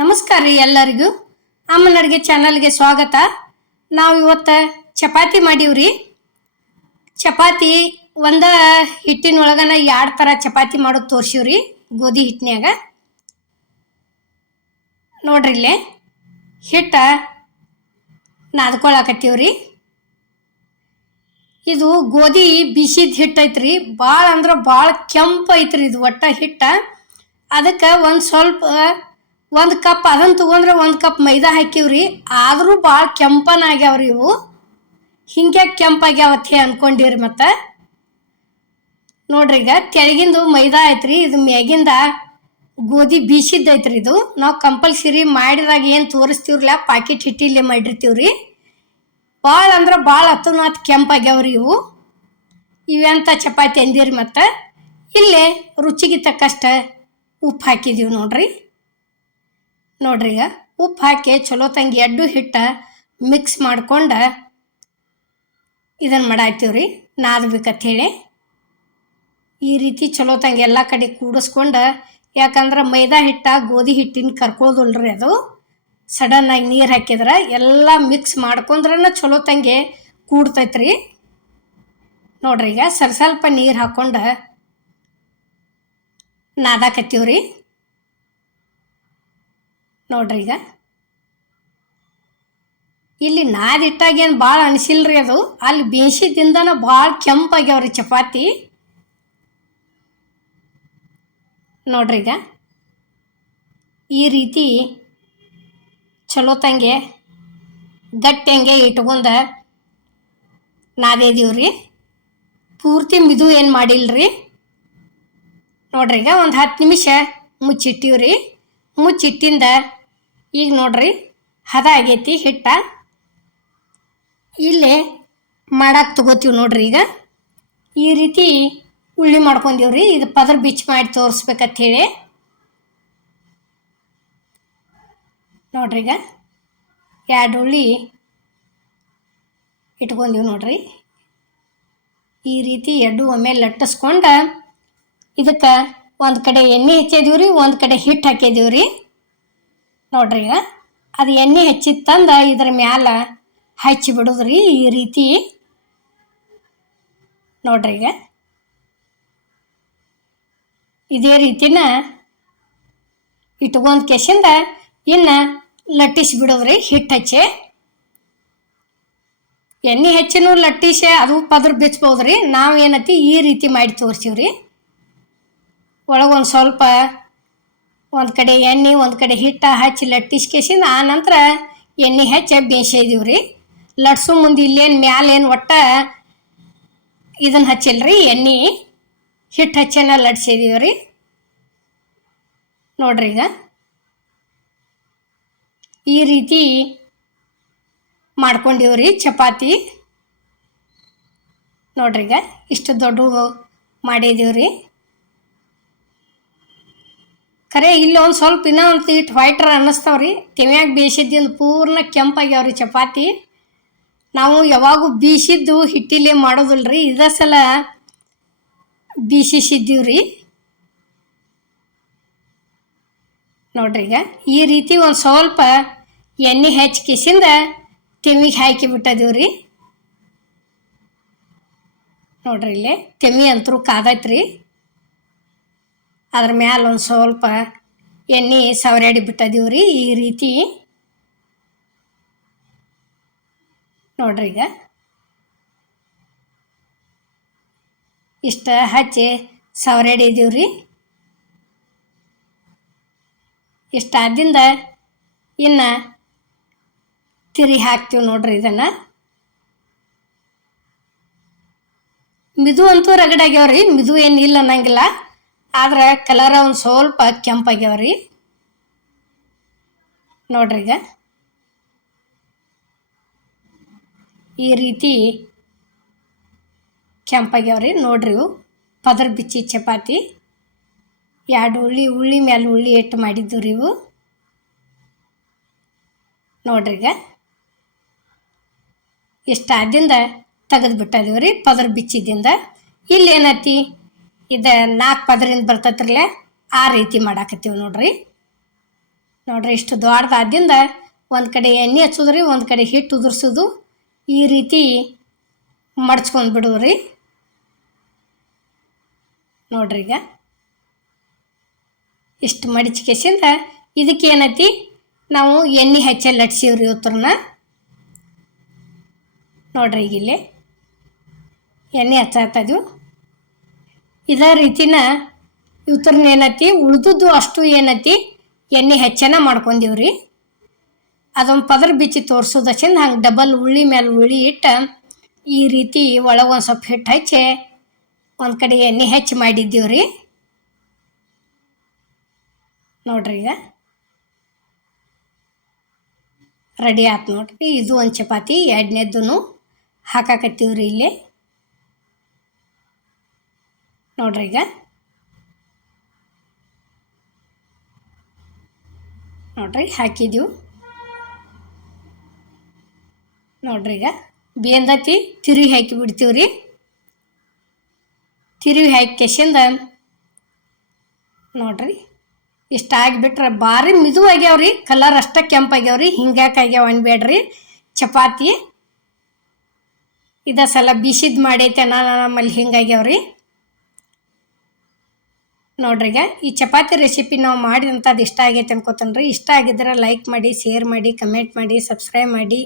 ನಮಸ್ಕಾರ ರೀ ಎಲ್ಲರಿಗೂ. ಅಮ್ಮನ ಅಡುಗೆ ಚಾನಲ್ಗೆ ಸ್ವಾಗತ. ನಾವು ಇವತ್ತು ಚಪಾತಿ ಮಾಡೀವ್ರಿ. ಚಪಾತಿ ಒಂದ ಹಿಟ್ಟಿನೊಳಗನ 2 ಥರ ಚಪಾತಿ ಮಾಡೋದು ತೋರಿಸಿವ್ರಿ ಗೋಧಿ ಹಿಟ್ಟಿನ್ಯಾಗ. ನೋಡ್ರಿ ಇಲ್ಲೇ ಹಿಟ್ಟ ನಾದ್ಕೊಳಕತ್ತೀವ್ರಿ. ಇದು ಗೋಧಿ ಬಿಸಿದ ಹಿಟ್ಟು ಐತ್ರಿ, ಭಾಳ ಅಂದ್ರೆ ಭಾಳ ಕೆಂಪು ಐತ್ರಿ ಇದು ಒಟ್ಟ ಹಿಟ್ಟ. ಅದಕ್ಕೆ ಒಂದು ಕಪ್ ಅದನ್ನು ತೊಗೊಂಡ್ರೆ 1 ಕಪ್ ಮೈದಾ ಹಾಕಿವ್ರಿ. ಆದರೂ ಭಾಳ ಕೆಂಪನಾಗ್ಯಾವ್ರಿ ಇವು. ಹಿಂಗೆ ಕೆಂಪಾಗ್ಯಾವತ್ತೆ ಅಂದ್ಕೊಂಡಿರಿ. ಮತ್ತು ನೋಡ್ರಿ, ಈಗ ತೆಳಗಿಂದು ಮೈದಾ ಐತ್ರಿ, ಇದು ಮ್ಯಾಗಿಂದ ಗೋಧಿ ಬೀಸಿದ್ದೈತ್ರಿ. ಇದು ನಾವು ಕಂಪಲ್ಸರಿ ಮಾಡಿದಾಗ ಏನು ತೋರಿಸ್ತೀವ್ರಲ್ಲ ಪಾಕೆಟ್ ಹಿಟ್ಟಿಲ್ಲೇ ಮಾಡಿರ್ತೀವ್ರಿ. ಭಾಳ ಅಂದ್ರೆ ಭಾಳ ಹತ್ತನಾತ್ ಕೆಂಪಾಗ್ಯಾವ್ರಿ ಇವು. ಇವೆಂಥ ಚಪಾತಿ ಅಂದಿರಿ. ಮತ್ತು ಇಲ್ಲೇ ರುಚಿಗೆ ತಕ್ಕಷ್ಟ ಉಪ್ಪು ಹಾಕಿದೀವಿ ನೋಡ್ರಿ. ಈಗ ಉಪ್ಪು ಹಾಕಿ ಚಲೋ ತಂಗಿ ಎಡ್ಡು ಹಿಟ್ಟ ಮಿಕ್ಸ್ ಮಾಡ್ಕೊಂಡು ಇದನ್ನು ಮಾಡಾಕ್ತೀವ್ರಿ, ನಾದಬೇಕಂತ ಹೇಳಿ. ಈ ರೀತಿ ಚಲೋ ತಂಗಿ ಎಲ್ಲ ಕಡೆ ಕೂಡಿಸ್ಕೊಂಡು, ಯಾಕಂದ್ರೆ ಮೈದಾ ಹಿಟ್ಟ ಗೋಧಿ ಹಿಟ್ಟಿನ ಕರ್ಕೋದಿಲ್ರಿ, ಅದು ಸಡನ್ನಾಗಿ ನೀರು ಹಾಕಿದ್ರೆ ಎಲ್ಲ ಮಿಕ್ಸ್ ಮಾಡ್ಕೊಂಡ್ರೆ ಚಲೋ ತಂಗಿ ಕೂಡ್ತೈತ್ರಿ. ನೋಡ್ರಿ, ಈಗ ಸ್ವಲ್ಪ ನೀರು ಹಾಕ್ಕೊಂಡು ನಾದಾಕತ್ತೀವ್ರಿ. ನೋಡ್ರಿ, ಈಗ ಇಲ್ಲಿ ನಾದಿಟ್ಟಾಗೇನು ಭಾಳ ಅನಿಸಿಲ್ರಿ, ಅದು ಅಲ್ಲಿ ಬೇಯಿಸಿದಿಂದನ ಭಾಳ ಕೆಂಪಾಗ್ಯಾವ್ರಿ ಚಪಾತಿ. ನೋಡ್ರಿ, ಈಗ ಈ ರೀತಿ ಚಲೋ ತಂಗೆ ಗಟ್ಟಿ ಹಂಗೆ ಇಟ್ಕೊಂಡು ನಾದೇದೀವ್ರಿ. ಪೂರ್ತಿ ಮಿದು ಏನು ಮಾಡಿಲ್ರಿ. ನೋಡ್ರಿ, ಈಗ ಒಂದು 10 ನಿಮಿಷ ಮುಚ್ಚಿಟ್ಟಿವ್ರಿ. ಮುಚ್ಚಿಟ್ಟಿಂದ ಈಗ ನೋಡ್ರಿ ಹದ ಆಗೈತಿ ಹಿಟ್ಟ. ಇಲ್ಲೇ ಮಾಡಕ್ಕೆ ತಗೋತೀವಿ ನೋಡ್ರಿ. ಈಗ ಈ ರೀತಿ ಉಳ್ಳಿ ಮಾಡ್ಕೊಂಡೀವ್ರಿ. ಇದು ಪದರ್ ಬಿಚ್ಚಿ ಮಾಡಿ ತೋರಿಸ್ಬೇಕಂತ ಹೇಳಿ. ನೋಡ್ರಿ, ಈಗ 2 ಉಳ್ಳಿ ಇಟ್ಕೊಂಡೀವಿ ನೋಡ್ರಿ. ಈ ರೀತಿ ಎಡ್ಡು ಒಮ್ಮೆ ಲಟ್ಟಿಸ್ಕೊಂಡು ಇದಕ್ಕೆ ಒಂದು ಕಡೆ ಎಣ್ಣೆ ಹಚ್ಚಿದೀವ್ರಿ, ಒಂದು ಕಡೆ ಹಿಟ್ಟು ಹಾಕಿದೀವ್ರಿ. ನೋಡ್ರಿ, ಈಗ ಅದು ಎಣ್ಣೆ ಹಚ್ಚಿದ ತಂದ ಇದ್ರ ಮ್ಯಾಲ ಹಚ್ಚಿ ಬಿಡೋದ್ರಿ ಈ ರೀತಿ. ನೋಡ್ರಿ, ಈಗ ಇದೇ ರೀತಿನ ಇಟ್ಕೊಂಡ್ ಕೆಸಿಂದ ಇನ್ನು ಲಟ್ಟಿಸಿ ಬಿಡೋದ್ರಿ ಹಿಟ್ಟು ಹಚ್ಚಿ. ಎಣ್ಣೆ ಹೆಚ್ಚಿನೂ ಲಟ್ಟಿಸಿ ಅದು ಪದ್ರ ಬಿಚ್ಬೋದ್ರಿ. ನಾವು ಏನತಿ ಈ ರೀತಿ ಮಾಡಿ ತೋರಿಸಿವ್ರಿ. ಒಳಗೊಂದು ಸ್ವಲ್ಪ ಒಂದು ಕಡೆ ಎಣ್ಣೆ ಒಂದು ಕಡೆ ಹಿಟ್ಟು ಹಚ್ಚಿ ಲಟ್ಟಿಸಿ ಕೆಸಿಂದ ಆ ನಂತರ ಎಣ್ಣೆ ಹಚ್ಚಿ ಬೇಯಿಸಿದೀವ್ರಿ. ಲಟ್ಸು ಮುಂದೆ ಇಲ್ಲೇನು ಮ್ಯಾಲೇನು ಒಟ್ಟ ಇದನ್ನು ಹಚ್ಚಿಲ್ರಿ, ಎಣ್ಣೆ ಹಿಟ್ಟು ಹಚ್ಚೇನ ಲಟ್ಸಿದೀವ್ರಿ. ನೋಡ್ರಿ, ಈಗ ಈ ರೀತಿ ಮಾಡ್ಕೊಂಡಿವ್ರಿ ಚಪಾತಿ. ನೋಡ್ರಿ, ಈಗ ಇಷ್ಟು ದೊಡ್ಡ ಮಾಡಿದೀವ್ರಿ. ಖರೆ ಇಲ್ಲಿ ಒಂದು ಸ್ವಲ್ಪ ಇನ್ನೂ ಒಂದು ಇಟ್ಟು ವೈಟ್ರ ಅನ್ನಿಸ್ತಾವ್ರಿ. ತೆವ್ಯಾಗ ಬೇಯಿಸಿದ್ದು ಪೂರ್ಣ ಕೆಂಪಾಗ್ಯಾವ್ರಿ ಚಪಾತಿ. ನಾವು ಯಾವಾಗೂ ಬೀಸಿದ್ದು ಹಿಟ್ಟಿಲ್ಲೇ ಮಾಡೋದಿಲ್ರಿ, ಇದ ಸಲ ಬೀಸಿಸಿದ್ದೀವ್ರಿ. ನೋಡ್ರಿ, ಈಗ ಈ ರೀತಿ ಒಂದು ಸ್ವಲ್ಪ ಎಣ್ಣೆ ಹಚ್ಚಿ ಕಿಸಿಂದ ತೆಮ್ಮಿಗೆ ಹಾಕಿ ಬಿಟ್ಟದೀವ್ರಿ. ನೋಡ್ರಿ, ಇಲ್ಲೇ ತೆಮ್ಮಿ ಅಂತರೂ ಕಾದೈತ್ರಿ. ಅದ್ರ ಮ್ಯಾಲ ಒಂದು ಸ್ವಲ್ಪ ಎಣ್ಣೆ ಸವರ್ಯಾಡಿ ಬಿಟ್ಟದೀವ್ರಿ ಈ ರೀತಿ. ನೋಡ್ರಿ, ಈಗ ಇಷ್ಟ ಹಚ್ಚಿ ಸವರ್ಯಾಡಿದೀವ್ರಿ. ಇಷ್ಟಾದಿಂದ ಇನ್ನು ತಿರಿ ಹಾಕ್ತೀವಿ ನೋಡ್ರಿ. ಇದನ್ನು ಮಿದು ಅಂತೂ ರಗಡಾಗ್ಯಾವ್ರಿ, ಮಿದು ಏನಿಲ್ಲ ಅನ್ನಂಗಿಲ್ಲ. ಆದ್ರೆ ಕಲರ ಒಂದು ಸ್ವಲ್ಪ ಕೆಂಪಾಗ್ಯಾವ್ರಿ. ನೋಡ್ರಿ, ಈಗ ಈ ರೀತಿ ಕೆಂಪಾಗ್ಯಾವ್ರಿ. ನೋಡ್ರಿ, ಇವು ಪದರ್ ಬಿಚ್ಚಿ ಚಪಾತಿ 2 ಉಳ್ಳಿ ಮೇಲೆ ಉಳ್ಳಿ ಇಟ್ಟು ಮಾಡಿದ್ದು ರೀ ಇವು. ನೋಡ್ರಿ, ಈಗ ಇಷ್ಟಾದಿಂದ ತೆಗೆದು ಬಿಟ್ಟದೀವ್ರಿ ಪದರ್ ಬಿಚ್ಚಿದಿಂದ. ಇಲ್ಲೇನತಿ ಇದು 4 ಪದರಿಂದ ಬರ್ತೈತ್ರಲ್ಲ, ಆ ರೀತಿ ಮಾಡಾಕತ್ತೀವಿ ನೋಡ್ರಿ. ನೋಡ್ರಿ ಇಷ್ಟು ದೊಡ್ಡದಾದಿಂದ ಒಂದು ಕಡೆ ಎಣ್ಣೆ ಹಚ್ಚೋದ್ರಿ, ಒಂದು ಕಡೆ ಹಿಟ್ಟು ಉದುರ್ಸೋದು, ಈ ರೀತಿ ಮಡ್ಚ್ಕೊಂಡು ಬಿಡೋರಿ. ನೋಡ್ರಿ ಈಗ ಇಷ್ಟು ಮಡಿಚ್ಕೆಸಿಂದ ಇದಕ್ಕೆ ಏನೈತಿ ನಾವು ಎಣ್ಣೆ ಹಚ್ಚಿ ಲಟ್ಸೀವ್ರಿ ಉತ್ತರನ. ನೋಡ್ರಿ ಈಗ ಇಲ್ಲಿ ಎಣ್ಣೆ ಹಚ್ಚಾತದ್ವು. ಇದೇ ರೀತಿನ ಉತ್ತರನ ಏನೈತಿ ಉಳ್ದದ್ದು ಅಷ್ಟು ಏನೈತಿ ಎಣ್ಣೆ ಹೆಚ್ಚನ ಮಾಡ್ಕೊಂಡೀವ್ರಿ. ಅದೊಂದು ಪದರ ಬಿಚ್ಚಿ ತೋರಿಸೋದಚ್ಚಿಂದ ಹಂಗೆ ಡಬಲ್ ಉಳ್ಳಿ ಮೇಲೆ ಉಳ್ಳಿ ಇಟ್ಟು ಈ ರೀತಿ ಒಳಗೊಂದು ಸ್ವಲ್ಪ ಹಿಟ್ಟು ಹಚ್ಚಿ ಒಂದು ಕಡೆ ಎಣ್ಣೆ ಹೆಚ್ಚಿ ಮಾಡಿದ್ದೀವ್ರಿ. ನೋಡ್ರಿ ಈಗ ರೆಡಿ ಆಯ್ತು ನೋಡ್ರಿ. ಇದು ಒಂದು ಚಪಾತಿ ಎರಡನೇದ್ದು ಹಾಕಾಕತ್ತೀವ್ರಿ ಇಲ್ಲಿ. ನೋಡ್ರಿ ಈಗ ನೋಡ್ರಿ ಹಾಕಿದ್ದೀವಿ. ನೋಡ್ರಿ ಈಗ ಬೇಂದತಿ ತಿರುವಿ ಹಾಕಿ ಬಿಡ್ತೀವ್ರಿ. ತಿರುವಿ ಹಾಕಿ ಕೆಸಿಂದ ನೋಡ್ರಿ ಇಷ್ಟ ಆಗಿಬಿಟ್ರೆ ಭಾರಿ ಮಿದು ಆಗ್ಯಾವ್ರಿ. ಕಲರ್ ಅಷ್ಟೇ ಕೆಂಪಾಗ್ಯಾವ್ರಿ, ಹಿಂಗ್ಯಾಕೆ ಆಗ್ಯಾವ ಅನ್ಬೇಡ್ರಿ. ಚಪಾತಿ ಇದ ಸಲ ಬಿಸಿದು ಮಾಡೈತೆ ನಮ್ಮಲ್ಲಿ ಹಿಂಗಾಗ್ಯಾವ್ರಿ. ನೋಡ್ರಿ ಈಗ ಈ ಚಪಾತಿ ರೆಸಿಪಿ ನಾವು ಮಾಡಿದಂಥದ್ದು ಇಷ್ಟ ಆಗೈತೆ ಅನ್ಕೋತೇನೆ ರೀ. ಇಷ್ಟ ಆಗಿದ್ರೆ ಲೈಕ್ ಮಾಡಿ, ಶೇರ್ ಮಾಡಿ, ಕಮೆಂಟ್ ಮಾಡಿ, ಸಬ್ಸ್ಕ್ರೈಬ್ ಮಾಡಿ.